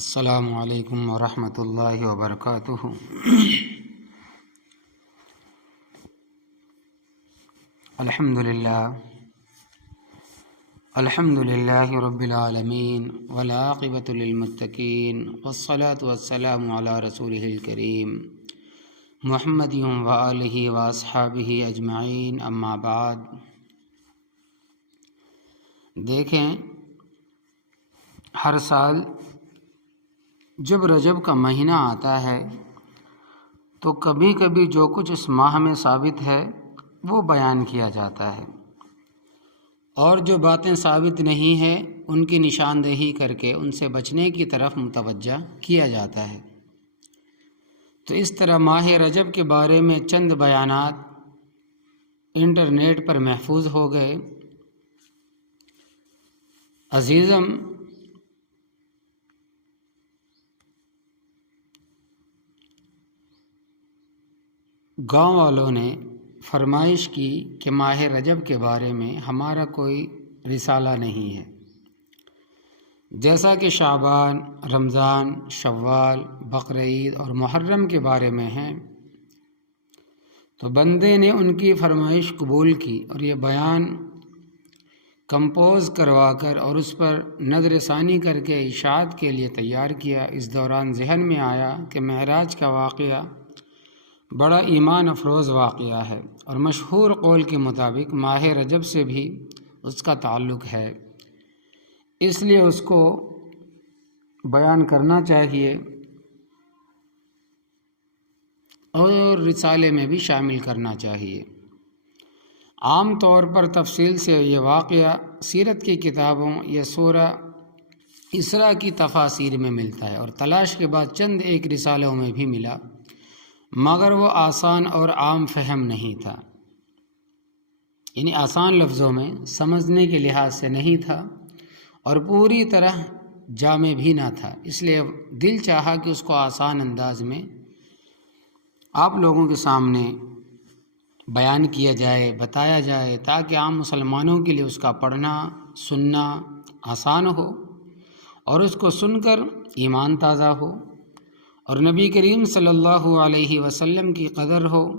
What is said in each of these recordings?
السلام علیکم ورحمۃ اللہ وبرکاتہ۔ الحمد للہ رب العالمین والعاقبۃ للمتقین والصلاة والسلام علی رسولہ الکریم محمد وآلہ واصحابہ اجمعین، اما بعد۔ دیکھیں، ہر سال جب رجب کا مہینہ آتا ہے تو کبھی کبھی جو کچھ اس ماہ میں ثابت ہے وہ بیان کیا جاتا ہے، اور جو باتیں ثابت نہیں ہیں ان کی نشاندہی کر کے ان سے بچنے کی طرف متوجہ کیا جاتا ہے۔ تو اس طرح ماہ رجب کے بارے میں چند بیانات انٹرنیٹ پر محفوظ ہو گئے۔ عزیزم، گاؤں والوں نے فرمائش کی کہ ماہ رجب کے بارے میں ہمارا کوئی رسالہ نہیں ہے، جیسا کہ شعبان، رمضان، شوال، بقرعید اور محرم کے بارے میں ہیں۔ تو بندے نے ان کی فرمائش قبول کی اور یہ بیان کمپوز کروا کر اور اس پر نظر ثانی کر کے اشاعت کے لیے تیار کیا۔ اس دوران ذہن میں آیا کہ معراج کا واقعہ بڑا ایمان افروز واقعہ ہے، اور مشہور قول کے مطابق ماہ رجب سے بھی اس کا تعلق ہے، اس لیے اس کو بیان کرنا چاہیے اور رسالے میں بھی شامل کرنا چاہیے۔ عام طور پر تفصیل سے یہ واقعہ سیرت کی کتابوں یا سورہ اسراء کی تفاسیر میں ملتا ہے، اور تلاش کے بعد چند ایک رسالوں میں بھی ملا، مگر وہ آسان اور عام فہم نہیں تھا، یعنی آسان لفظوں میں سمجھنے کے لحاظ سے نہیں تھا اور پوری طرح جامع بھی نہ تھا۔ اس لیے دل چاہا کہ اس کو آسان انداز میں آپ لوگوں کے سامنے بیان کیا جائے، بتایا جائے، تاکہ عام مسلمانوں کے لیے اس کا پڑھنا سننا آسان ہو اور اس کو سن کر ایمان تازہ ہو اور نبی کریم صلی اللہ علیہ وسلم کی قدر ہو،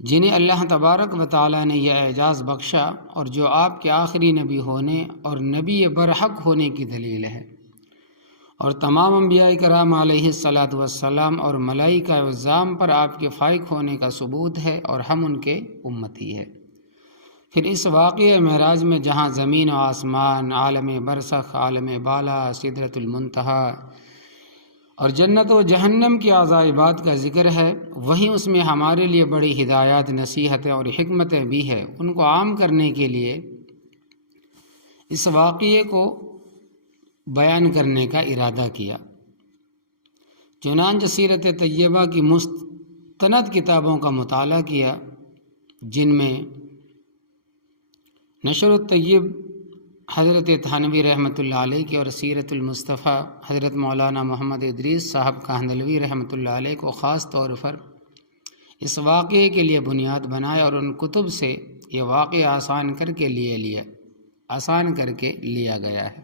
جنہیں اللہ تبارک و تعالیٰ نے یہ اعزاز بخشا اور جو آپ کے آخری نبی ہونے اور نبی برحق ہونے کی دلیل ہے، اور تمام انبیاء کرام علیہ الصلاۃ والسلام اور ملائکہ عظام پر آپ کے فائق ہونے کا ثبوت ہے، اور ہم ان کے امتی ہے۔ پھر اس واقعہ معراج میں جہاں زمین و آسمان، عالم برزخ، عالم بالا، سدرۃ المنتہا اور جنت و جہنم کی عجائبات کا ذکر ہے، وہیں اس میں ہمارے لیے بڑی ہدایات، نصیحتیں اور حکمتیں بھی ہیں۔ ان کو عام کرنے کے لیے اس واقعے کو بیان کرنے کا ارادہ کیا۔ چنانچہ سیرت طیبہ کی مستند کتابوں کا مطالعہ کیا، جن میں نشر الطیب حضرت تھانوی رحمۃ اللہ علیہ کی اور سیرت المصطفیٰ حضرت مولانا محمد ادریس صاحب کاندھلوی رحمۃ اللہ علیہ کو خاص طور پر اس واقعے کے لیے بنیاد بنائے، اور ان کتب سے یہ واقعہ آسان کر کے لیا گیا ہے،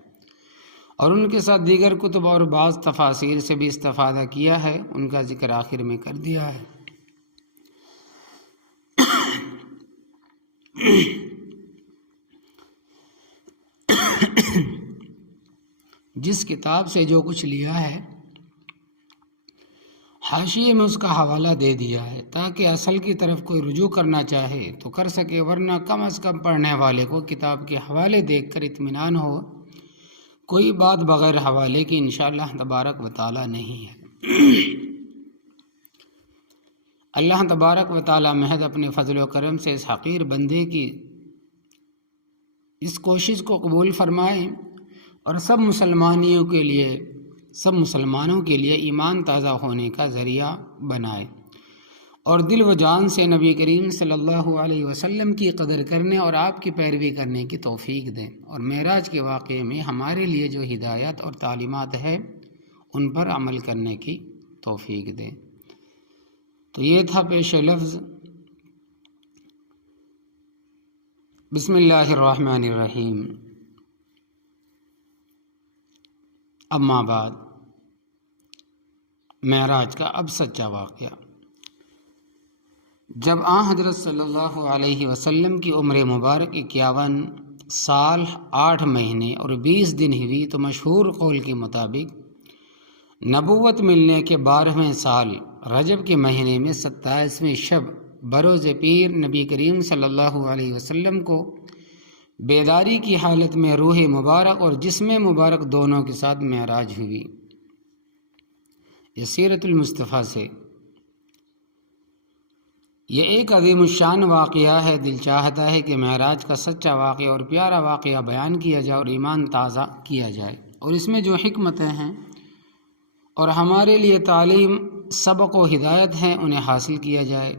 اور ان کے ساتھ دیگر کتب اور بعض تفاسیر سے بھی استفادہ کیا ہے، ان کا ذکر آخر میں کر دیا ہے۔ جس کتاب سے جو کچھ لیا ہے حاشیے میں اس کا حوالہ دے دیا ہے، تاکہ اصل کی طرف کوئی رجوع کرنا چاہے تو کر سکے، ورنہ کم از کم پڑھنے والے کو کتاب کے حوالے دیکھ کر اطمینان ہو، کوئی بات بغیر حوالے کی انشاءاللہ تبارک و تعالی نہیں ہے۔ اللہ تبارک و تعالی محض اپنے فضل و کرم سے اس حقیر بندے کی اس کوشش کو قبول فرمائے اور سب مسلمانوں کے لیے ایمان تازہ ہونے کا ذریعہ بنائے، اور دل و جان سے نبی کریم صلی اللہ علیہ وسلم کی قدر کرنے اور آپ کی پیروی کرنے کی توفیق دیں، اور معراج کے واقعے میں ہمارے لیے جو ہدایت اور تعلیمات ہے ان پر عمل کرنے کی توفیق دیں۔ تو یہ تھا پیش لفظ۔ بسم اللہ الرحمن الرحیم۔ اما بعد، معراج کا اب سچا واقعہ۔ جب آن حضرت صلی اللہ علیہ وسلم کی عمر مبارک 51 سال 8 مہینے اور 20 دن ہوئی تو مشہور قول کے مطابق نبوت ملنے کے 12ویں سال رجب کے مہینے میں 27ویں شب بروز پیر نبی کریم صلی اللہ علیہ وسلم کو بیداری کی حالت میں روح مبارک اور جسم مبارک دونوں کے ساتھ معراج ہوئی۔ یہ سیرت المصطفیٰ سے یہ ایک عظیم الشان واقعہ ہے۔ دل چاہتا ہے کہ معراج کا سچا واقعہ اور پیارا واقعہ بیان کیا جائے اور ایمان تازہ کیا جائے، اور اس میں جو حکمتیں ہیں اور ہمارے لیے تعلیم، سبق و ہدایت ہیں انہیں حاصل کیا جائے۔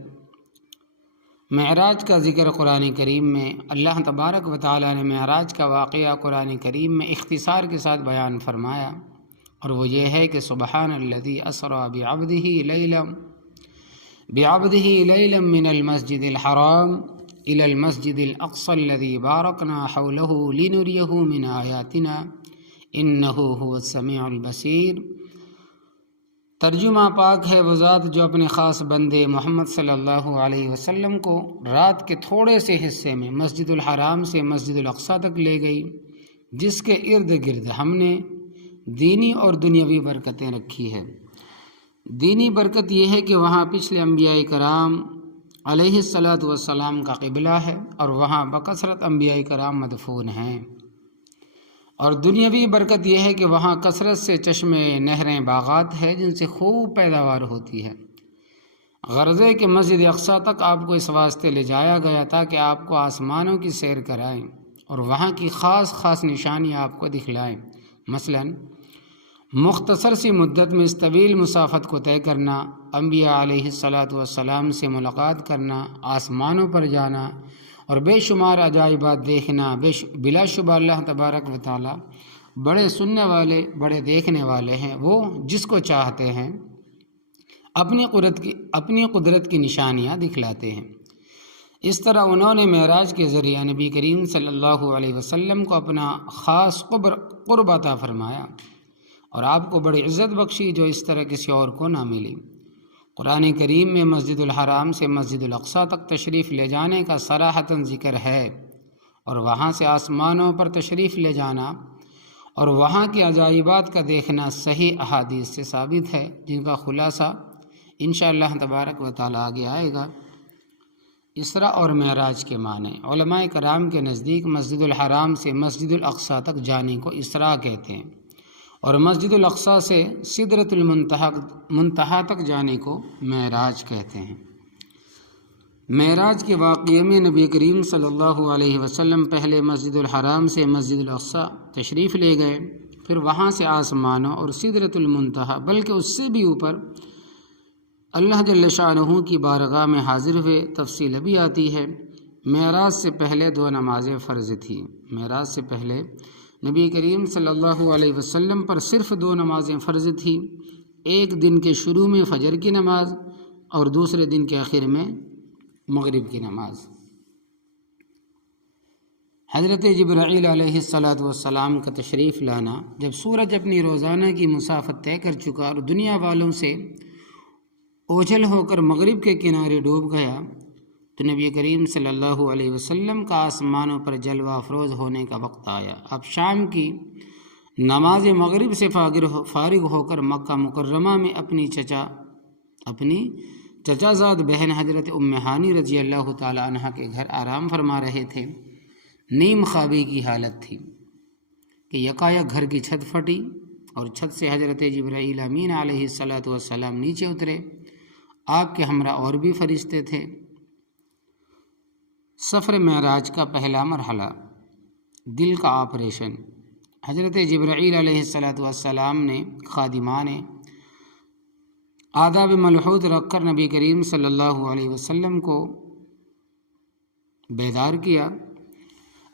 معراج کا ذکر قرآن کریم میں اللہ تبارک و تعالیٰ نے معراج کا واقعہ قرآن کریم میں اختصار کے ساتھ بیان فرمایا، اور وہ یہ ہے کہ سبحان الذی اسری بعبدہ لیلا من المسجد الحرام الی المسجد الاقصی الذی بارکنا حولہ لنریہ من آیاتنا انہ هو السمیع البصیر۔ ترجمہ پاک ہے وہ ذات جو اپنے خاص بندے محمد صلی اللہ علیہ وسلم کو رات کے تھوڑے سے حصے میں مسجد الحرام سے مسجد الاقصی تک لے گئی، جس کے ارد گرد ہم نے دینی اور دنیاوی برکتیں رکھی ہے۔ دینی برکت یہ ہے کہ وہاں پچھلے انبیاء کرام علیہ الصلاۃ والسلام کا قبلہ ہے اور وہاں بکثرت انبیاء کرام مدفون ہیں، اور دنیاوی برکت یہ ہے کہ وہاں کثرت سے چشمے، نہریں، باغات ہیں جن سے خوب پیداوار ہوتی ہے۔ غرض ہے کہ مسجد اقصی تک آپ کو اس واسطے لے جایا گیا تاکہ آپ کو آسمانوں کی سیر کرائیں اور وہاں کی خاص خاص نشانیاں آپ کو دکھلائیں۔ مثلاً مختصر سی مدت میں اس طویل مسافت کو طے کرنا، انبیاء علیہ الصلاۃ والسلام سے ملاقات کرنا، آسمانوں پر جانا اور بے شمار عجائبات دیکھنا۔ بلا شبہ اللہ تبارک و تعالیٰ بڑے سننے والے، بڑے دیکھنے والے ہیں۔ وہ جس کو چاہتے ہیں اپنی قدرت کی نشانیاں دکھلاتے ہیں۔ اس طرح انہوں نے معراج کے ذریعہ نبی کریم صلی اللہ علیہ وسلم کو اپنا خاص قرب عطا فرمایا اور آپ کو بڑی عزت بخشی جو اس طرح کسی اور کو نہ ملی۔ قرآن کریم میں مسجد الحرام سے مسجد الاقصی تک تشریف لے جانے کا صراحتاً ذکر ہے، اور وہاں سے آسمانوں پر تشریف لے جانا اور وہاں کے عجائبات کا دیکھنا صحیح احادیث سے ثابت ہے، جن کا خلاصہ انشاءاللہ تبارک و تعالیٰ آگے آئے گا۔ اسراء اور معراج کے معنی۔ علماء کرام کے نزدیک مسجد الحرام سے مسجد الاقصی تک جانے کو اسراء کہتے ہیں، اور مسجد الاقصی سے سدرۃ المنتہا تک جانے کو معراج کہتے ہیں۔ معراج کے واقعے میں نبی کریم صلی اللہ علیہ وسلم پہلے مسجد الحرام سے مسجد الاقصی تشریف لے گئے، پھر وہاں سے آسمانوں اور سدرۃ المنتہا بلکہ اس سے بھی اوپر اللہ جل شانہ کی بارگاہ میں حاضر ہوئے۔ تفصیل بھی آتی ہے۔ معراج سے پہلے 2 نمازیں فرض تھیں۔ معراج سے پہلے نبی کریم صلی اللہ علیہ وسلم پر صرف 2 نمازیں فرض تھیں، ایک دن کے شروع میں فجر کی نماز اور دوسرے دن کے آخر میں مغرب کی نماز۔ حضرت جبرائیل علیہ السلام کا تشریف لانا جب سورج اپنی روزانہ کی مسافت طے کر چکا اور دنیا والوں سے اوجھل ہو کر مغرب کے کنارے ڈوب گیا، تو نبی کریم صلی اللہ علیہ وسلم کا آسمانوں پر جلوہ افروز ہونے کا وقت آیا۔ اب شام کی نماز مغرب سے فارغ ہو کر مکہ مکرمہ میں اپنی چچا زاد بہن حضرت ام ہانی رضی اللہ تعالی عنہ کے گھر آرام فرما رہے تھے۔ نیم خوابی کی حالت تھی کہ یکایک گھر کی چھت پھٹی اور چھت سے حضرت جبرائیل امین علیہ السلام نیچے اترے۔ آپ کے ہمراہ اور بھی فرشتے تھے۔ سفر معراج کا پہلا مرحلہ، دل کا آپریشن۔ حضرت جبرائیل علیہ السلام نے خادمان آداب ملحوظ رکھ کر نبی کریم صلی اللہ علیہ وسلم کو بیدار کیا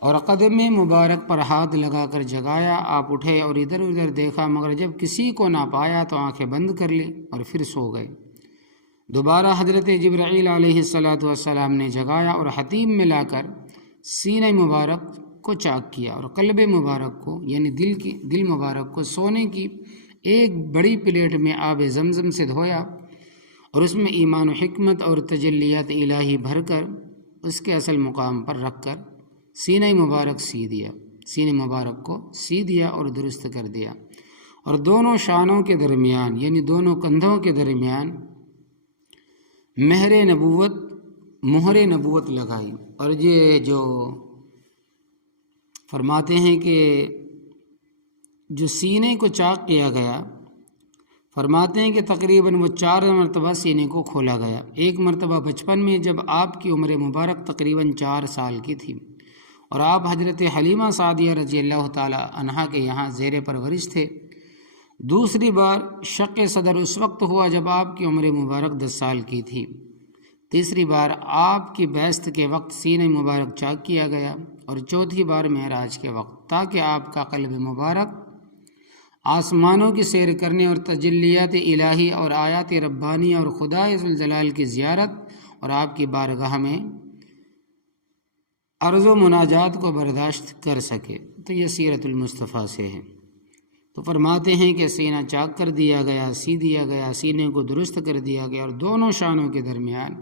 اور قدم مبارک پر ہاتھ لگا کر جگایا۔ آپ اٹھے اور ادھر ادھر دیکھا، مگر جب کسی کو نہ پایا تو آنکھیں بند کر لی اور پھر سو گئے۔ دوبارہ حضرت جبرائیل علیہ السلام نے جگایا اور حتیم میں لا کر سینہ مبارک کو چاک کیا اور قلب مبارک کو یعنی دل مبارک کو سونے کی ایک بڑی پلیٹ میں آب زمزم سے دھویا اور اس میں ایمان و حکمت اور تجلیات الہی بھر کر اس کے اصل مقام پر رکھ کر سینہ مبارک سی دیا، سینہ مبارک کو سی دیا اور درست کر دیا، اور دونوں شانوں کے درمیان یعنی دونوں کندھوں کے درمیان مہر نبوت لگائی۔ اور یہ جو فرماتے ہیں کہ جو سینے کو چاک کیا گیا، فرماتے ہیں کہ تقریباً وہ 4 مرتبہ سینے کو کھولا گیا۔ ایک مرتبہ بچپن میں جب آپ کی عمر مبارک تقریباً 4 سال کی تھی اور آپ حضرت حلیمہ سعدیہ رضی اللہ تعالی عنہا کے یہاں زیر پرورش تھے۔ دوسری بار شق صدر اس وقت ہوا جب آپ کی عمر مبارک 10 سال کی تھی۔ تیسری بار آپ کی بیست کے وقت سینہ مبارک چاک کیا گیا، اور چوتھی بار معراج کے وقت، تاکہ آپ کا قلب مبارک آسمانوں کی سیر کرنے اور تجلیات الہی اور آیات ربانی اور خدا ذوالجلال کی زیارت اور آپ کی بارگاہ میں عرض و مناجات کو برداشت کر سکے۔ تو یہ سیرت المصطفیٰ سے ہے۔ تو فرماتے ہیں کہ سینہ چاک کر دیا گیا، سی دیا گیا، سینے کو درست کر دیا گیا، اور دونوں شانوں کے درمیان،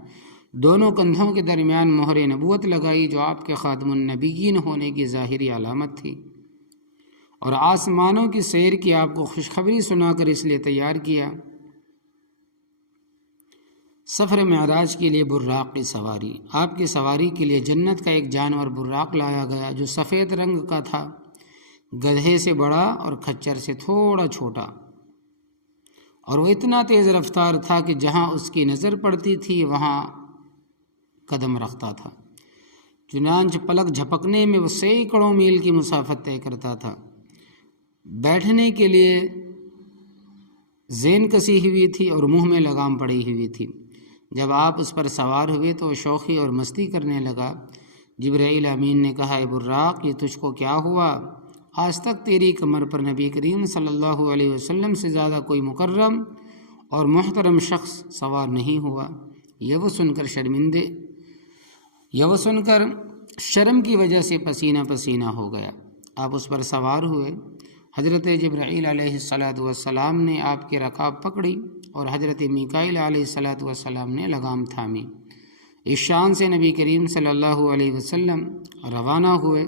دونوں کندھوں کے درمیان مہر نبوت لگائی، جو آپ کے خاتم النبیین ہونے کی ظاہری علامت تھی، اور آسمانوں کی سیر کی آپ کو خوشخبری سنا کر اس لیے تیار کیا۔ سفر معراج کے لیے براق کی سواری، آپ کی سواری کے لیے جنت کا ایک جانور براق لایا گیا، جو سفید رنگ کا تھا، گدھے سے بڑا اور کھچر سے تھوڑا چھوٹا، اور وہ اتنا تیز رفتار تھا کہ جہاں اس کی نظر پڑتی تھی وہاں قدم رکھتا تھا، چنانچہ پلک جھپکنے میں وہ سینکڑوں میل کی مسافت طے کرتا تھا۔ بیٹھنے کے لیے زین کسی ہوئی تھی اور منہ میں لگام پڑی ہوئی تھی۔ جب آپ اس پر سوار ہوئے تو شوخی اور مستی کرنے لگا۔ جبرائیل امین نے کہا، اے براق، یہ تجھ کو کیا ہوا؟ آج تک تیری کمر پر نبی کریم صلی اللہ علیہ وسلم سے زیادہ کوئی مکرم اور محترم شخص سوار نہیں ہوا۔ یہ وہ سن کر شرم کی وجہ سے پسینہ پسینہ ہو گیا۔ آپ اس پر سوار ہوئے۔ حضرت جبرائیل علیہ السلام نے آپ کی رکاب پکڑی اور حضرت میکائیل علیہ السلام نے لگام تھامی۔ اس شان سے نبی کریم صلی اللہ علیہ وسلم روانہ ہوئے۔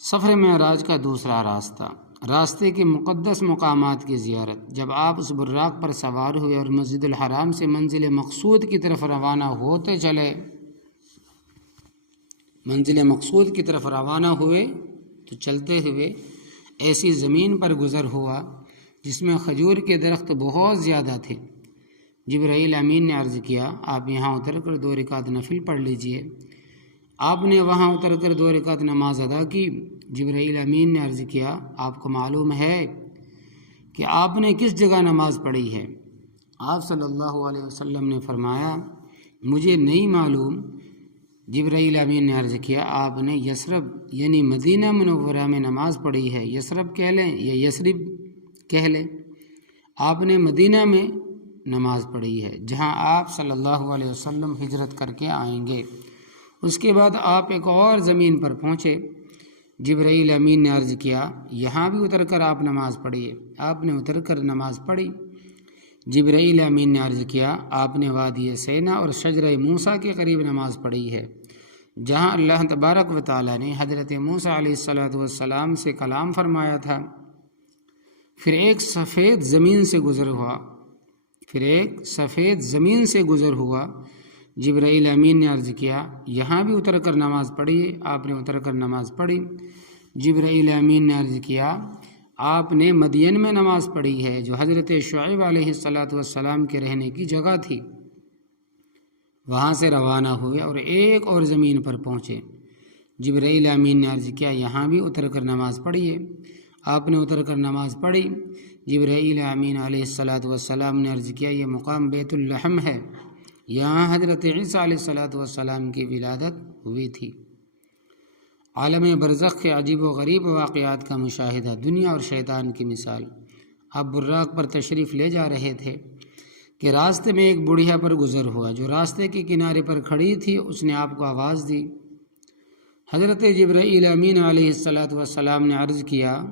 سفر معراج کا دوسرا راستہ، راستے کے مقدس مقامات کی زیارت۔ جب آپ اس براق پر سوار ہوئے اور مسجد الحرام سے منزل مقصود کی طرف روانہ ہوئے تو چلتے ہوئے ایسی زمین پر گزر ہوا جس میں کھجور کے درخت بہت زیادہ تھے۔ جبرائیل امین نے عرض کیا، آپ یہاں اتر کر 2 رکعت نفل پڑھ لیجئے۔ آپ نے وہاں اتر کر 2 رکعت نماز ادا کی۔ جبرائیل امین نے عرض کیا، آپ کو معلوم ہے کہ آپ نے کس جگہ نماز پڑھی ہے؟ آپ صلی اللہ علیہ وسلم نے فرمایا، مجھے نہیں معلوم۔ جبرائیل امین نے عرض کیا، آپ نے یثرب یعنی مدینہ منورہ میں نماز پڑھی ہے، یثرب کہہ لیں یا یثرب کہہ لیں۔ آپ نے مدینہ میں نماز پڑھی ہے، جہاں آپ صلی اللہ علیہ وسلم ہجرت کر کے آئیں گے۔ اس کے بعد آپ ایک اور زمین پر پہنچے۔ جبرائیل امین نے عرض کیا، یہاں بھی اتر کر آپ نماز پڑھیے۔ آپ نے اتر کر نماز پڑھی۔ جبرائیل امین نے عرض کیا، آپ نے وادی سینا اور شجرہ موسیٰ کے قریب نماز پڑھی ہے، جہاں اللہ تبارک و تعالیٰ نے حضرت موسیٰ علیہ السلام سے کلام فرمایا تھا۔ پھر ایک سفید زمین سے گزر ہوا۔ جبرائیل امین نے عرض کیا، یہاں بھی اتر کر نماز پڑھیے۔ آپ نے اتر کر نماز پڑھی۔ جبرائیل امین نے عرض کیا، آپ نے مدین میں نماز پڑھی ہے، جو حضرت شعیب علیہ السلام کے رہنے کی جگہ تھی۔ وہاں سے روانہ ہوئے اور ایک اور زمین پر پہنچے۔ جبرائیل امین نے عرض کیا، یہاں بھی اتر کر نماز پڑھیے۔ آپ نے اتر کر نماز پڑھی۔ جبرائیل امین علیہ السلام نے عرض کیا، یہ مقام بیت اللحم ہے، یہاں حضرت عیسیٰ علیہ السلام کی ولادت ہوئی تھی۔ عالم برزخ کے عجیب و غریب واقعات کا مشاہدہ، دنیا اور شیطان کی مثال۔ آپ براق پر تشریف لے جا رہے تھے کہ راستے میں ایک بڑھیا پر گزر ہوا، جو راستے کے کنارے پر کھڑی تھی۔ اس نے آپ کو آواز دی۔ حضرت جبرائیل امین علیہ السلام نے عرض کیا،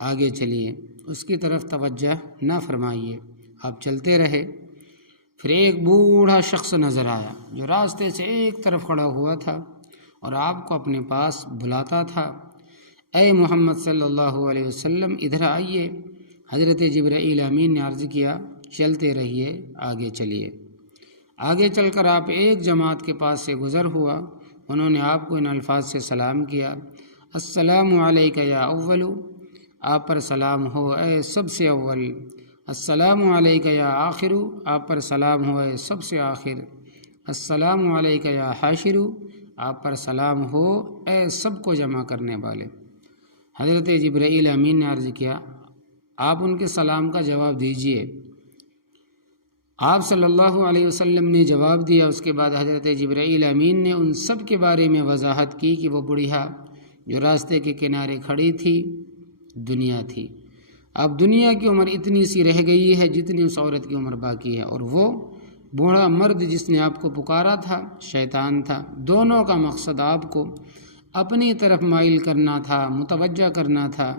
آگے چلیے، اس کی طرف توجہ نہ فرمائیے، آپ چلتے رہے۔ پھر ایک بوڑھا شخص نظر آیا جو راستے سے ایک طرف کھڑا ہوا تھا اور آپ کو اپنے پاس بلاتا تھا، اے محمد صلی اللہ علیہ وسلم ادھر آئیے۔ حضرت جبرائیل امین نے عرض کیا، چلتے رہیے، آگے چلیے۔ آگے چل کر آپ ایک جماعت کے پاس سے گزر ہوا، انہوں نے آپ کو ان الفاظ سے سلام کیا، السلام علیک یا اول، آپ پر سلام ہو اے سب سے اول، السلام علیک یا آخر، آپ پر سلام ہو اے سب سے آخر، السلام علیک یا حاشر، آپ پر سلام ہو اے سب کو جمع کرنے والے۔ حضرت جبرائیل امین نے عرض کیا، آپ ان کے سلام کا جواب دیجئے۔ آپ صلی اللہ علیہ وسلم نے جواب دیا۔ اس کے بعد حضرت جبرائیل امین نے ان سب کے بارے میں وضاحت کی کہ وہ بڑھیا جو راستے کے کنارے کھڑی تھی دنیا تھی، اب دنیا کی عمر اتنی سی رہ گئی ہے جتنی اس عورت کی عمر باقی ہے، اور وہ بوڑھا مرد جس نے آپ کو پکارا تھا شیطان تھا۔ دونوں کا مقصد آپ کو اپنی طرف مائل کرنا تھا، متوجہ کرنا تھا۔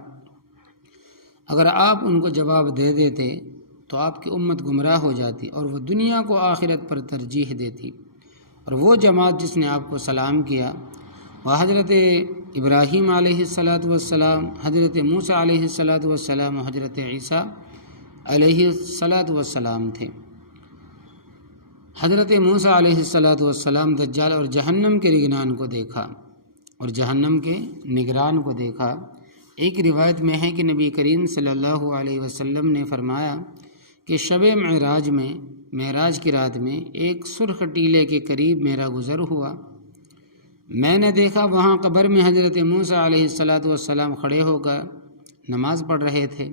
اگر آپ ان کو جواب دے دیتے تو آپ کی امت گمراہ ہو جاتی اور وہ دنیا کو آخرت پر ترجیح دیتی۔ اور وہ جماعت جس نے آپ کو سلام کیا وہ حضرت ابراہیم علیہ السلام، حضرت موسیٰ علیہ السلام، حضرت عیسیٰ علیہ السلام تھے۔ حضرت موسیٰ علیہ السلام دجال اور جہنم کے نگران کو دیکھا۔ ایک روایت میں ہے کہ نبی کریم صلی اللہ علیہ وسلم نے فرمایا کہ شب معراج کی رات میں ایک سرخ ٹیلے کے قریب میرا گزر ہوا، میں نے دیکھا وہاں قبر میں حضرت موسیٰ علیہ السلام کھڑے ہو کر نماز پڑھ رہے تھے۔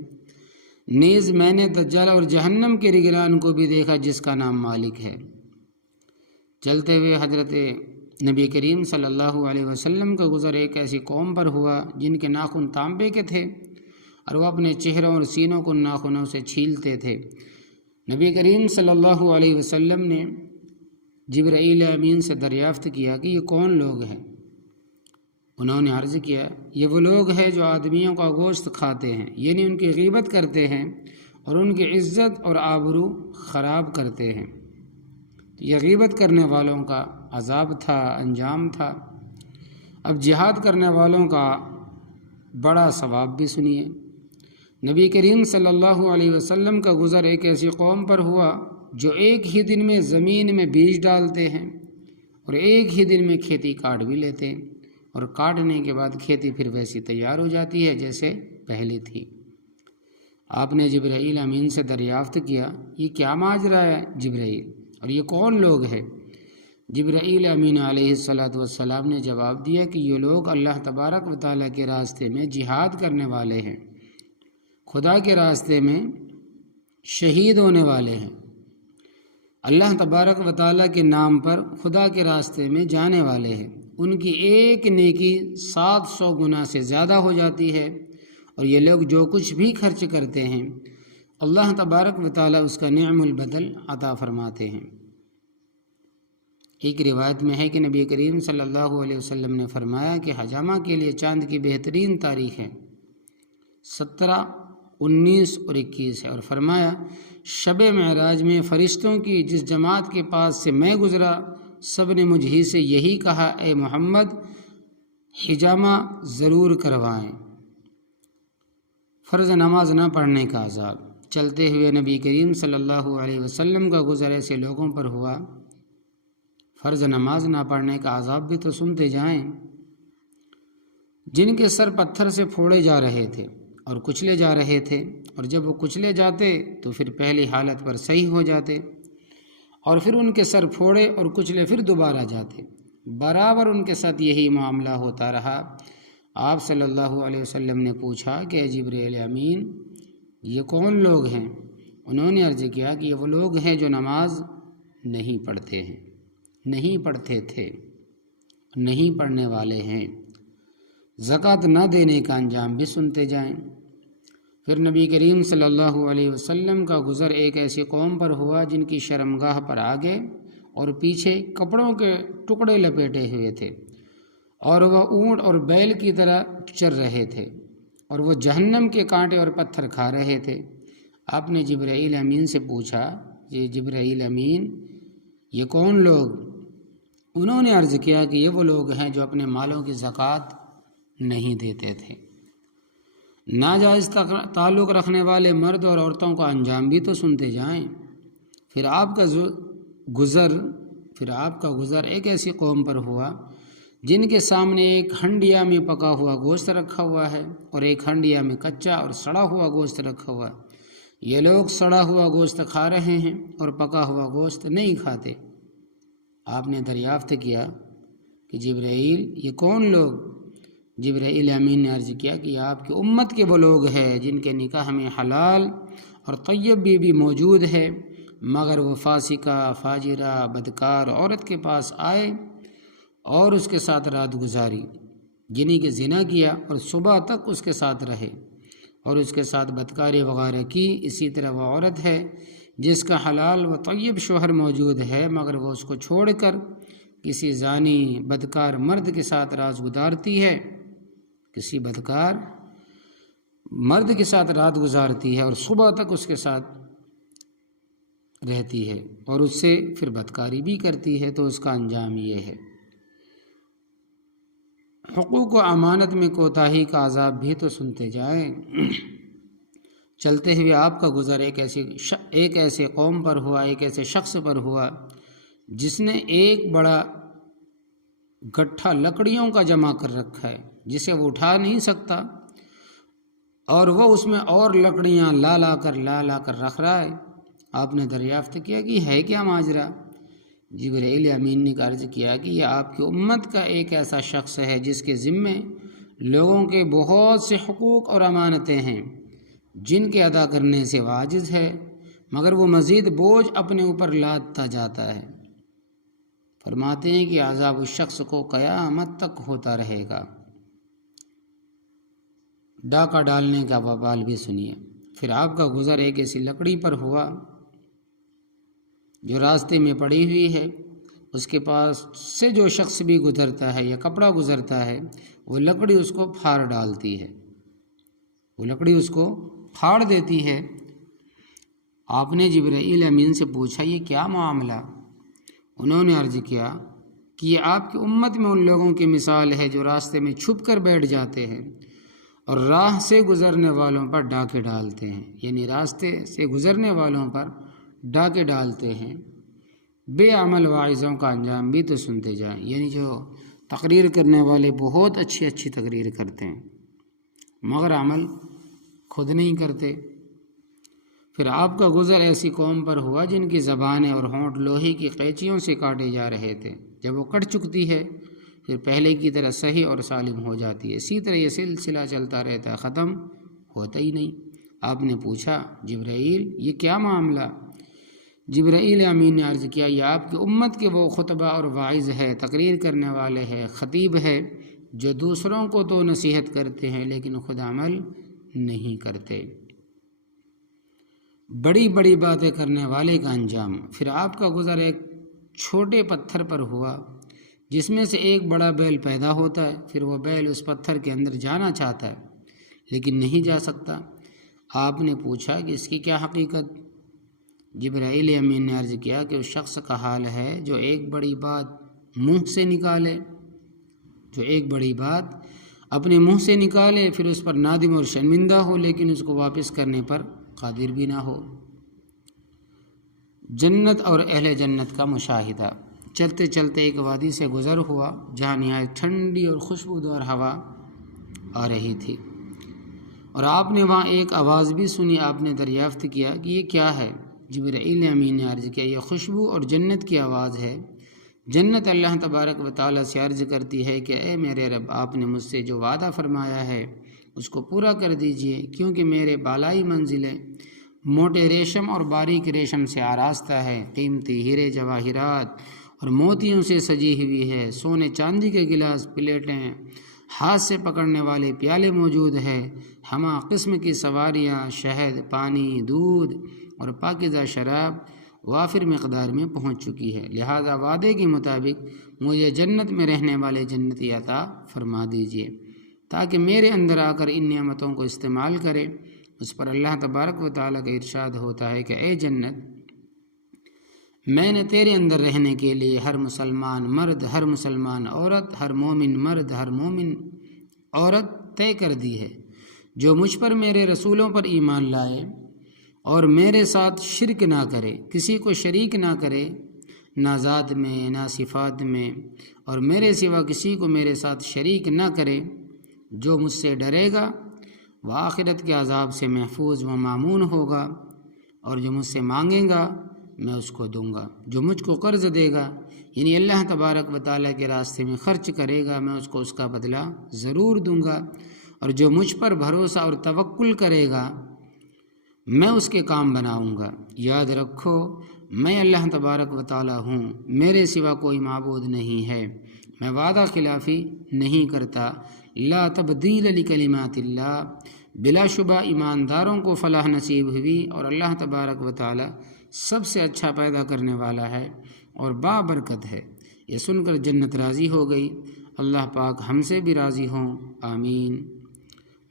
نیز میں نے دجال اور جہنم کے نگران کو بھی دیکھا جس کا نام مالک ہے۔ چلتے ہوئے حضرت نبی کریم صلی اللہ علیہ وسلم کا گزر ایک ایسی قوم پر ہوا جن کے ناخن تانبے کے تھے اور وہ اپنے چہروں اور سینوں کو ناخنوں سے چھیلتے تھے۔ نبی کریم صلی اللہ علیہ وسلم نے جبرائیل امین سے دریافت کیا کہ یہ کون لوگ ہیں؟ انہوں نے عرض کیا، یہ وہ لوگ ہیں جو آدمیوں کا گوشت کھاتے ہیں، یعنی ان کی غیبت کرتے ہیں اور ان کی عزت اور آبرو خراب کرتے ہیں۔ یہ غیبت کرنے والوں کا عذاب تھا، انجام تھا۔ اب جہاد کرنے والوں کا بڑا ثواب بھی سنیے۔ نبی کریم صلی اللہ علیہ وسلم کا گزر ایک ایسی قوم پر ہوا جو ایک ہی دن میں زمین میں بیج ڈالتے ہیں اور ایک ہی دن میں کھیتی کاٹ بھی لیتے ہیں، اور کاٹنے کے بعد کھیتی پھر ویسی تیار ہو جاتی ہے جیسے پہلے تھی۔ آپ نے جبرائیل امین سے دریافت کیا، یہ کیا ماجرا ہے جبرائیل، اور یہ کون لوگ ہیں؟ جبرائیل امین علیہ السلام نے جواب دیا کہ یہ لوگ اللہ تبارک و تعالیٰ کے راستے میں جہاد کرنے والے ہیں، خدا کے راستے میں شہید ہونے والے ہیں، اللہ تبارک و تعالیٰ کے نام پر خدا کے راستے میں جانے والے ہیں۔ ان کی ایک نیکی 700 گنا سے زیادہ ہو جاتی ہے، اور یہ لوگ جو کچھ بھی خرچ کرتے ہیں اللہ تبارک و تعالیٰ اس کا نعم البدل عطا فرماتے ہیں۔ ایک روایت میں ہے کہ نبی کریم صلی اللہ علیہ وسلم نے فرمایا کہ حجامہ کے لیے چاند کی بہترین تاریخ ہے 17، 19 اور 21 ہے، اور فرمایا شب معراج میں فرشتوں کی جس جماعت کے پاس سے میں گزرا سب نے مجھ سے یہی کہا، اے محمد حجامہ ضرور کروائیں۔ فرض نماز نہ پڑھنے کا عذاب۔ چلتے ہوئے نبی کریم صلی اللہ علیہ وسلم کا گزر ایسے لوگوں پر ہوا، فرض نماز نہ پڑھنے کا عذاب بھی تو سنتے جائیں، جن کے سر پتھر سے پھوڑے جا رہے تھے اور کچلے جا رہے تھے، اور جب وہ کچلے جاتے تو پھر پہلی حالت پر صحیح ہو جاتے، اور پھر ان کے سر پھوڑے اور کچلے پھر دوبارہ جاتے، برابر ان کے ساتھ یہی معاملہ ہوتا رہا۔ آپ صلی اللہ علیہ وسلم نے پوچھا کہ اے جبرائیل امین یہ کون لوگ ہیں؟ انہوں نے عرض کیا کہ یہ وہ لوگ ہیں جو نماز نہیں پڑھتے ہیں، نہیں پڑھتے تھے، نہیں پڑھنے والے ہیں۔ زکوٰۃ نہ دینے کا انجام بھی سنتے جائیں۔ پھر نبی کریم صلی اللہ علیہ وسلم کا گزر ایک ایسی قوم پر ہوا جن کی شرمگاہ پر آگے اور پیچھے کپڑوں کے ٹکڑے لپیٹے ہوئے تھے، اور وہ اونٹ اور بیل کی طرح چر رہے تھے۔ اور وہ جہنم کے کانٹے اور پتھر کھا رہے تھے۔ آپ نے جبرائیل امین سے پوچھا، یہ جبرائیل امین یہ کون لوگ؟ انہوں نے عرض کیا کہ یہ وہ لوگ ہیں جو اپنے مالوں کی زکوٰۃ نہیں دیتے تھے۔ ناجائز تعلق رکھنے والے مرد اور عورتوں کا انجام بھی تو سنتے جائیں۔ پھر آپ کا گزر ایک ایسی قوم پر ہوا جن کے سامنے ایک ہنڈیا میں پکا ہوا گوشت رکھا ہوا ہے اور ایک ہنڈیا میں کچا اور سڑا ہوا گوشت رکھا ہوا ہے۔ یہ لوگ سڑا ہوا گوشت کھا رہے ہیں اور پکا ہوا گوشت نہیں کھاتے۔ آپ نے دریافت کیا کہ جبرائیل یہ کون لوگ؟ جبرائیل امین نے عرض کیا کہ آپ کی امت کے وہ لوگ ہیں جن کے نکاح میں حلال اور طیب بیوی موجود ہے، مگر وہ فاسقہ، فاجرہ، بدکار عورت کے پاس آئے اور اس کے ساتھ رات گزاری، یعنی کہ زنا کیا اور صبح تک اس کے ساتھ رہے اور اس کے ساتھ بدکاری وغیرہ کی۔ اسی طرح وہ عورت ہے جس کا حلال و طیب شوہر موجود ہے، مگر وہ اس کو چھوڑ کر کسی زانی بدکار مرد کے ساتھ رات گزارتی ہے، رات گزارتی ہے اور صبح تک اس کے ساتھ رہتی ہے اور اس سے پھر بدکاری بھی کرتی ہے، تو اس کا انجام یہ ہے۔ حقوق و امانت میں کوتاہی کا عذاب بھی تو سنتے جائیں۔ چلتے ہوئے آپ کا گزر ایک ایسے قوم پر ہوا، ایک ایسے شخص پر ہوا جس نے ایک بڑا گٹھا لکڑیوں کا جمع کر رکھا ہے جسے وہ اٹھا نہیں سکتا، اور وہ اس میں اور لکڑیاں لا کر رکھ رہا ہے۔ آپ نے دریافت کیا کہ ہے کیا ماجرا؟ جبرائیل امین نے عرض کیا کہ یہ آپ کی امت کا ایک ایسا شخص ہے جس کے ذمے لوگوں کے بہت سے حقوق اور امانتیں ہیں جن کے ادا کرنے سے وہ عاجز ہے، مگر وہ مزید بوجھ اپنے اوپر لادتا جاتا ہے۔ فرماتے ہیں کہ عذاب اس شخص کو قیامت تک ہوتا رہے گا۔ ڈاکہ ڈالنے کا وبال بھی سنیے۔ پھر آپ کا گزر ایک ایسی لکڑی پر ہوا جو راستے میں پڑی ہوئی ہے، اس کے پاس سے جو شخص بھی گزرتا ہے یا کپڑا گزرتا ہے، وہ لکڑی اس کو پھاڑ دیتی ہے۔ آپ نے جبرائیل امین سے پوچھا یہ کیا معاملہ؟ انہوں نے عرض کیا کہ یہ آپ کی امت میں ان لوگوں کی مثال ہے جو راستے میں چھپ کر بیٹھ جاتے ہیں اور راہ سے گزرنے والوں پر ڈاکے ڈالتے ہیں، یعنی راستے سے گزرنے والوں پر ڈاکے ڈالتے ہیں۔ بے عمل واعظوں کا انجام بھی تو سنتے جائیں، یعنی جو تقریر کرنے والے بہت اچھی تقریر کرتے ہیں مگر عمل خود نہیں کرتے۔ پھر آپ کا گزر ایسی قوم پر ہوا جن کی زبانیں اور ہونٹ لوہے کی قینچیوں سے کاٹے جا رہے تھے، جب وہ کٹ چکتی ہے پھر پہلے کی طرح صحیح اور سالم ہو جاتی ہے۔ اسی طرح یہ سلسلہ چلتا رہتا ہے، ختم ہوتا ہی نہیں۔ آپ نے پوچھا جبرائیل یہ کیا معاملہ؟ جبرائیل امین نے عرض کیا یہ آپ کی امت کے وہ خطبہ اور واعظ ہے، تقریر کرنے والے ہے، خطیب ہے جو دوسروں کو تو نصیحت کرتے ہیں لیکن خود عمل نہیں کرتے، بڑی بڑی باتیں کرنے والے کا انجام۔ پھر آپ کا گزر ایک چھوٹے پتھر پر ہوا جس میں سے ایک بڑا بیل پیدا ہوتا ہے، پھر وہ بیل اس پتھر کے اندر جانا چاہتا ہے لیکن نہیں جا سکتا۔ آپ نے پوچھا کہ اس کی کیا حقیقت؟ جبرائیل امین نے عرض کیا کہ اس شخص کا حال ہے جو ایک بڑی بات اپنے منہ سے نکالے پھر اس پر نادم اور شرمندہ ہو لیکن اس کو واپس کرنے پر قادر بھی نہ ہو۔ جنت اور اہل جنت کا مشاہدہ۔ چلتے چلتے ایک وادی سے گزر ہوا جہاں نہایت ٹھنڈی اور خوشبودار ہوا آ رہی تھی، اور آپ نے وہاں ایک آواز بھی سنی۔ آپ نے دریافت کیا کہ یہ کیا ہے؟ جبرائیل امین نے عرض کیا یہ خوشبو اور جنت کی آواز ہے۔ جنت اللہ تبارک و تعالیٰ سے عرض کرتی ہے کہ اے میرے رب، آپ نے مجھ سے جو وعدہ فرمایا ہے اس کو پورا کر دیجئے، کیونکہ میرے بالائی منزلیں موٹے ریشم اور باریک ریشم سے آراستہ ہے، قیمتی ہیرے جواہرات اور موتیوں سے سجی ہوئی ہے، سونے چاندی کے گلاس، پلیٹیں، ہاتھ سے پکڑنے والے پیالے موجود ہے، ہمہ قسم کی سواریاں، شہد، پانی، دودھ اور پاکیزہ شراب وافر مقدار میں پہنچ چکی ہے، لہذا وعدے کے مطابق مجھے جنت میں رہنے والے جنتی عطا فرما دیجیے تاکہ میرے اندر آ کر ان نعمتوں کو استعمال کرے۔ اس پر اللہ تبارک و تعالیٰ کا ارشاد ہوتا ہے کہ اے جنت، میں نے تیرے اندر رہنے کے لیے ہر مسلمان مرد، ہر مسلمان عورت، ہر مومن مرد، ہر مومن عورت طے کر دی ہے، جو مجھ پر میرے رسولوں پر ایمان لائے اور میرے ساتھ شرک نہ کرے، کسی کو شریک نہ کرے، نہ ذات میں نہ صفات میں، اور میرے سوا کسی کو میرے ساتھ شریک نہ کرے، جو مجھ سے ڈرے گا وہ آخرت کے عذاب سے محفوظ و مامون ہوگا، اور جو مجھ سے مانگے گا میں اس کو دوں گا، جو مجھ کو قرض دے گا یعنی اللہ تبارک و تعالیٰ کے راستے میں خرچ کرے گا، میں اس کو اس کا بدلہ ضرور دوں گا، اور جو مجھ پر بھروسہ اور توکل کرے گا میں اس کے کام بناؤں گا۔ یاد رکھو میں اللہ تبارک و تعالیٰ ہوں، میرے سوا کوئی معبود نہیں ہے، میں وعدہ خلافی نہیں کرتا۔ لا تبدیل لکلمات اللہ، بلا شبہ ایمانداروں کو فلاح نصیب ہوئی، اور اللہ تبارک و تعالیٰ سب سے اچھا پیدا کرنے والا ہے اور بابرکت ہے۔ یہ سن کر جنت راضی ہو گئی۔ اللہ پاک ہم سے بھی راضی ہوں، آمین۔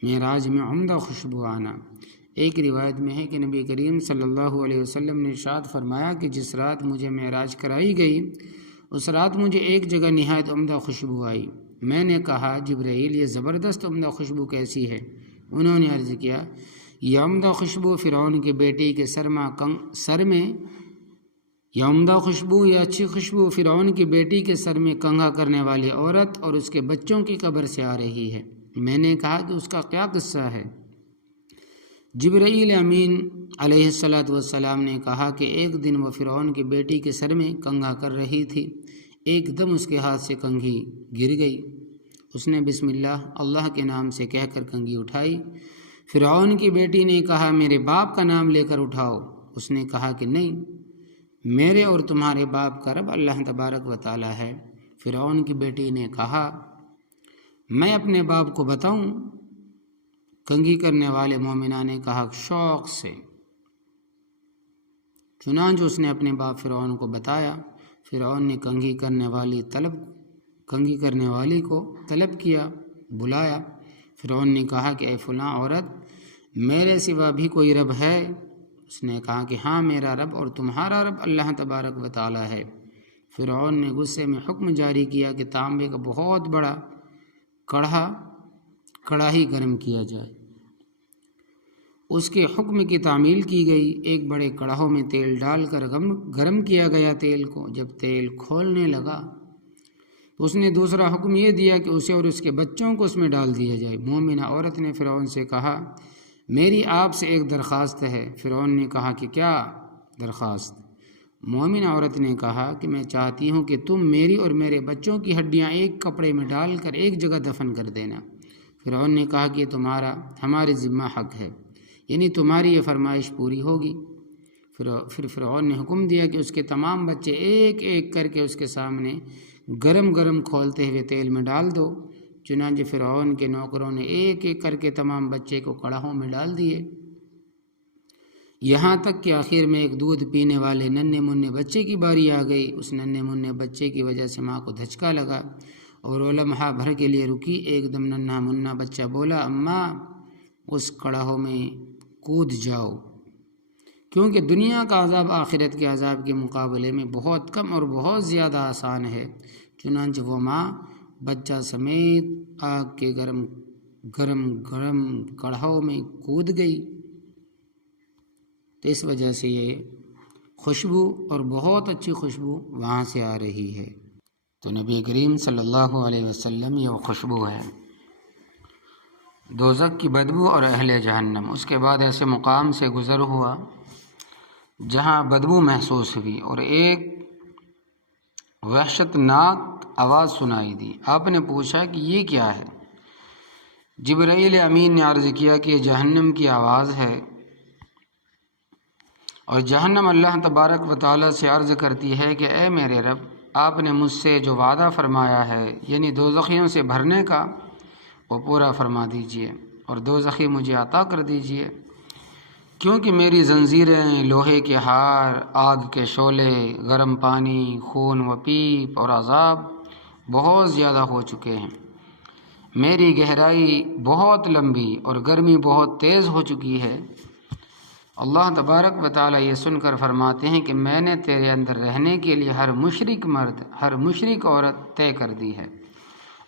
معراج میں عمدہ خوشبو آنا۔ ایک روایت میں ہے کہ نبی کریم صلی اللہ علیہ وسلم نے ارشاد فرمایا کہ جس رات مجھے معراج کرائی گئی اس رات مجھے ایک جگہ نہایت عمدہ خوشبو آئی۔ میں نے کہا جبرائیل یہ زبردست عمدہ خوشبو کیسی ہے؟ انہوں نے عرض کیا یہ عمدہ خوشبو فرعون کی بیٹی کے سر میں یہ عمدہ خوشبو یا اچھی خوشبو فرعون کی بیٹی کے سر میں کنگھا کرنے والی عورت اور اس کے بچوں کی قبر سے آ رہی ہے۔ میں نے کہا کہ اس کا کیا قصہ ہے؟ جبرائیل امین علیہ السلام نے کہا کہ ایک دن وہ فرعون کی بیٹی کے سر میں کنگھا کر رہی تھی، ایک دم اس کے ہاتھ سے کنگھی گر گئی۔ اس نے بسم اللہ کے نام سے کہہ کر کنگھی اٹھائی۔ فرعون کی بیٹی نے کہا میرے باپ کا نام لے کر اٹھاؤ۔ اس نے کہا کہ نہیں، میرے اور تمہارے باپ کا رب اللہ تبارک و تعالیٰ ہے۔ فرعون کی بیٹی نے کہا میں اپنے باپ کو بتاؤں؟ کنگھی کرنے والے مومنہ نے کہا شوق سے۔ چنانچہ اس نے اپنے باپ فرعون کو بتایا۔ فرعون نے کنگھی کرنے والی کو طلب کیا، بلایا۔ فرعون نے کہا کہ اے فلاں عورت، میرے سوا بھی کوئی رب ہے؟ اس نے کہا کہ ہاں میرا رب اور تمہارا رب اللہ تبارک و تعالیٰ ہے۔ فرعون نے غصے میں حکم جاری کیا کہ تانبے کا بہت بڑا کڑاہی گرم کیا جائے۔ اس کے حکم کی تعمیل کی گئی۔ ایک بڑے کڑاہوں میں تیل ڈال کر گرم کیا گیا تیل کو۔ جب تیل کھولنے لگا تو اس نے دوسرا حکم یہ دیا کہ اسے اور اس کے بچوں کو اس میں ڈال دیا جائے۔ مومنہ عورت نے فرعون سے کہا میری آپ سے ایک درخواست ہے۔ فرعون نے کہا کہ کیا درخواست؟ مومنہ عورت نے کہا کہ میں چاہتی ہوں کہ تم میری اور میرے بچوں کی ہڈیاں ایک کپڑے میں ڈال کر ایک جگہ دفن کر دینا۔ فرعون نے کہا کہ یہ تمہارا ہمارے ذمہ حق ہے، یعنی تمہاری یہ فرمائش پوری ہوگی۔ پھر فرعون نے حکم دیا کہ اس کے تمام بچے ایک ایک کر کے اس کے سامنے گرم کھولتے ہوئے تیل میں ڈال دو۔ چنانچہ فرعون کے نوکروں نے ایک ایک کر کے تمام بچے کو کڑاہوں میں ڈال دیے، یہاں تک کہ آخر میں ایک دودھ پینے والے ننھے منھے بچے کی باری آ گئی۔ اس ننھے منھے بچے کی وجہ سے ماں کو دھچکا لگا اور وہ لمحہ بھر کے لیے رکی۔ ایک دم ننھا منھا بچہ بولا اماں اس کڑاہوں میں کود جاؤ، کیونکہ دنیا کا عذاب آخرت کے عذاب کے مقابلے میں بہت کم اور بہت زیادہ آسان ہے۔ چنانچہ وہ ماں بچہ سمیت آگ کے گرم کڑاہوں میں کود گئی۔ تو اس وجہ سے یہ خوشبو اور بہت اچھی خوشبو وہاں سے آ رہی ہے۔ تو نبی کریم صلی اللہ علیہ وسلم یہ وہ خوشبو ہے، دوزخ کی بدبو اور اہل جہنم۔ اس کے بعد ایسے مقام سے گزر ہوا جہاں بدبو محسوس ہوئی اور ایک وحشت ناک آواز سنائی دی۔ آپ نے پوچھا کہ یہ کیا ہے؟ جبرائیل امین نے عرض کیا کہ یہ جہنم کی آواز ہے، اور جہنم اللہ تبارک و تعالیٰ سے عرض کرتی ہے کہ اے میرے رب، آپ نے مجھ سے جو وعدہ فرمایا ہے یعنی دوزخیوں سے بھرنے کا وہ پورا فرما دیجئے اور دوزخی مجھے عطا کر دیجئے، کیونکہ میری زنجیریں، لوہے کے ہار، آگ کے شعلے، گرم پانی، خون و پیپ اور عذاب بہت زیادہ ہو چکے ہیں۔ میری گہرائی بہت لمبی اور گرمی بہت تیز ہو چکی ہے۔ اللہ تبارک و تعالیٰ یہ سن کر فرماتے ہیں کہ میں نے تیرے اندر رہنے کے لیے ہر مشرک مرد، ہر مشرک عورت طے کر دی ہے،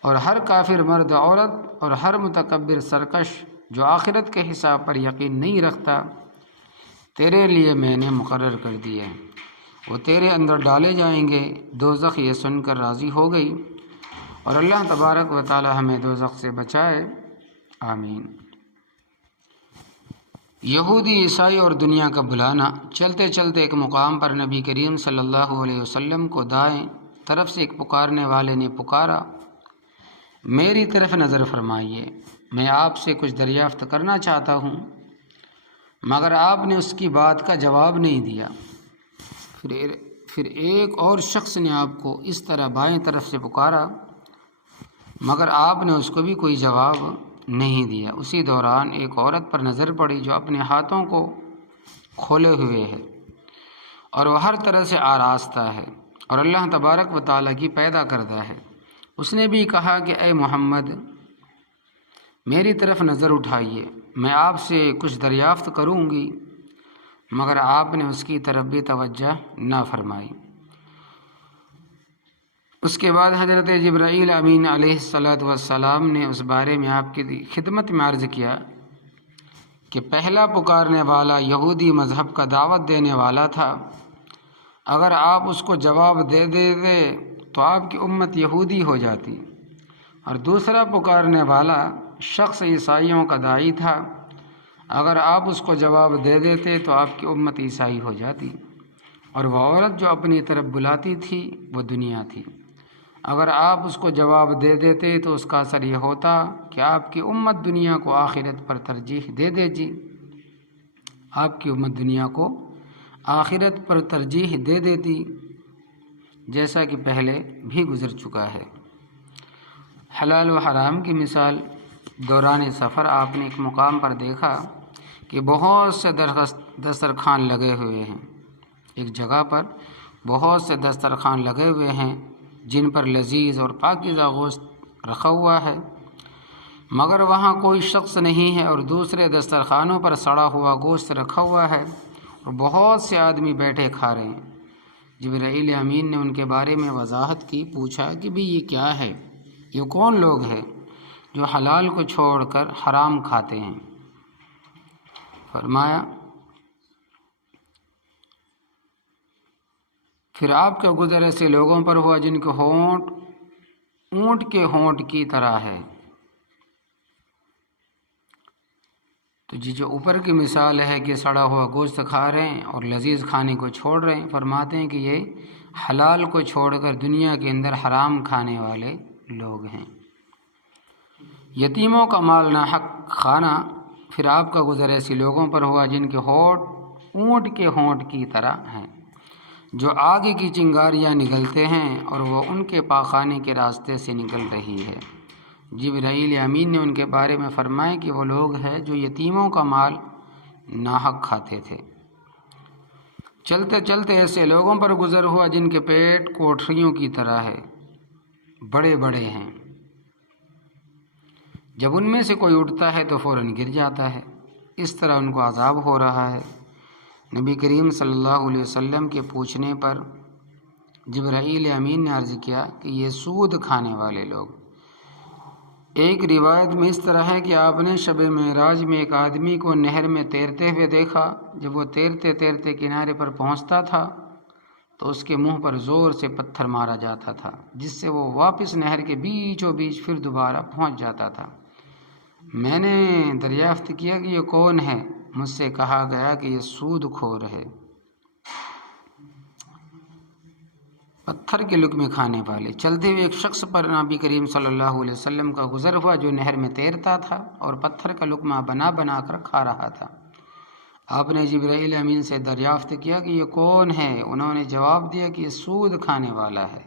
اور ہر کافر مرد عورت اور ہر متکبر سرکش جو آخرت کے حساب پر یقین نہیں رکھتا، تیرے لیے میں نے مقرر کر دیے، وہ تیرے اندر ڈالے جائیں گے۔ دوزخ یہ سن کر راضی ہو گئی، اور اللہ تبارک و تعالی ہمیں دوزخ سے بچائے، آمین۔ یہودی، عیسائی اور دنیا کا بلانا۔ چلتے چلتے ایک مقام پر نبی کریم صلی اللہ علیہ وسلم کو دائیں طرف سے ایک پکارنے والے نے پکارا، میری طرف نظر فرمائیے، میں آپ سے کچھ دریافت کرنا چاہتا ہوں، مگر آپ نے اس کی بات کا جواب نہیں دیا۔ پھر ایک اور شخص نے آپ کو اس طرح بائیں طرف سے پکارا، مگر آپ نے اس کو بھی کوئی جواب نہیں دیا۔ اسی دوران ایک عورت پر نظر پڑی جو اپنے ہاتھوں کو کھولے ہوئے ہے اور وہ ہر طرح سے آراستہ ہے اور اللہ تبارک و تعالیٰ کی پیدا کردہ ہے۔ اس نے بھی کہا کہ اے محمد، میری طرف نظر اٹھائیے، میں آپ سے کچھ دریافت کروں گی، مگر آپ نے اس کی طرف بھی توجہ نہ فرمائی۔ اس کے بعد حضرت جبرائیل امین علیہ السلام نے اس بارے میں آپ کی خدمت میں عرض کیا کہ پہلا پکارنے والا یہودی مذہب کا دعوت دینے والا تھا، اگر آپ اس کو جواب دے دیتے تو آپ کی امت یہودی ہو جاتی، اور دوسرا پکارنے والا شخص عیسائیوں کا داعی تھا، اگر آپ اس کو جواب دے دیتے تو آپ کی امت عیسائی ہو جاتی، اور وہ عورت جو اپنی طرف بلاتی تھی وہ دنیا تھی، اگر آپ اس کو جواب دے دیتے تو اس کا اثر یہ ہوتا کہ آپ کی امت دنیا کو آخرت پر ترجیح دے دیتی، آپ کی امت دنیا کو آخرت پر ترجیح دے دیتی، جیسا کہ پہلے بھی گزر چکا ہے۔ حلال و حرام کی مثال۔ دوران سفر آپ نے ایک مقام پر دیکھا کہ بہت سے دسترخوان لگے ہوئے ہیں، ایک جگہ پر بہت سے دسترخوان لگے ہوئے ہیں جن پر لذیذ اور پاکیزہ گوشت رکھا ہوا ہے، مگر وہاں کوئی شخص نہیں ہے، اور دوسرے دسترخوانوں پر سڑا ہوا گوشت رکھا ہوا ہے اور بہت سے آدمی بیٹھے کھا رہے ہیں۔ جبرائیل امین نے ان کے بارے میں وضاحت کی، پوچھا کہ بھی یہ کیا ہے، یہ کون لوگ ہیں جو حلال کو چھوڑ کر حرام کھاتے ہیں؟ فرمایا پھر آپ کا گزر ایسے لوگوں پر ہوا جن کے ہونٹ اونٹ کے ہونٹ کی طرح ہے۔ تو جو اوپر کی مثال ہے کہ سڑا ہوا گوشت کھا رہے ہیں اور لذیذ کھانے کو چھوڑ رہے ہیں، فرماتے ہیں کہ یہ حلال کو چھوڑ کر دنیا کے اندر حرام کھانے والے لوگ ہیں۔ یتیموں کا مال ناحق کھانا۔ پھر آپ کا گزر ایسے لوگوں پر ہوا جن کے ہونٹ اونٹ کے ہونٹ کی طرح ہیں، جو آگ کی چنگاریاں نگلتے ہیں اور وہ ان کے پاخانے کے راستے سے نکل رہی ہے۔ جبرائیل امین نے ان کے بارے میں فرمایا کہ وہ لوگ ہیں جو یتیموں کا مال ناحق کھاتے تھے۔ چلتے چلتے ایسے لوگوں پر گزر ہوا جن کے پیٹ کوٹھریوں کی طرح ہے، بڑے بڑے ہیں، جب ان میں سے کوئی اٹھتا ہے تو فوراً گر جاتا ہے، اس طرح ان کو عذاب ہو رہا ہے۔ نبی کریم صلی اللہ علیہ وسلم کے پوچھنے پر جبرائیل امین نے عرض کیا کہ یہ سود کھانے والے لوگ۔ ایک روایت میں اس طرح ہے کہ آپ نے شب معراج میں ایک آدمی کو نہر میں تیرتے ہوئے دیکھا، جب وہ تیرتے تیرتے کنارے پر پہنچتا تھا تو اس کے منہ پر زور سے پتھر مارا جاتا تھا، جس سے وہ واپس نہر کے بیچوں بیچ پھر دوبارہ پہنچ جاتا تھا۔ میں نے دریافت کیا کہ یہ کون ہے؟ مجھ سے کہا گیا کہ یہ سود خور ہے، پتھر کے لقمے کھانے والے۔ چلتے ہوئے ایک شخص پر نبی کریم صلی اللہ علیہ وسلم کا گزر ہوا جو نہر میں تیرتا تھا اور پتھر کا لقمہ بنا بنا کر کھا رہا تھا۔ آپ نے جبرائیل امین سے دریافت کیا کہ یہ کون ہے؟ انہوں نے جواب دیا کہ یہ سود کھانے والا ہے۔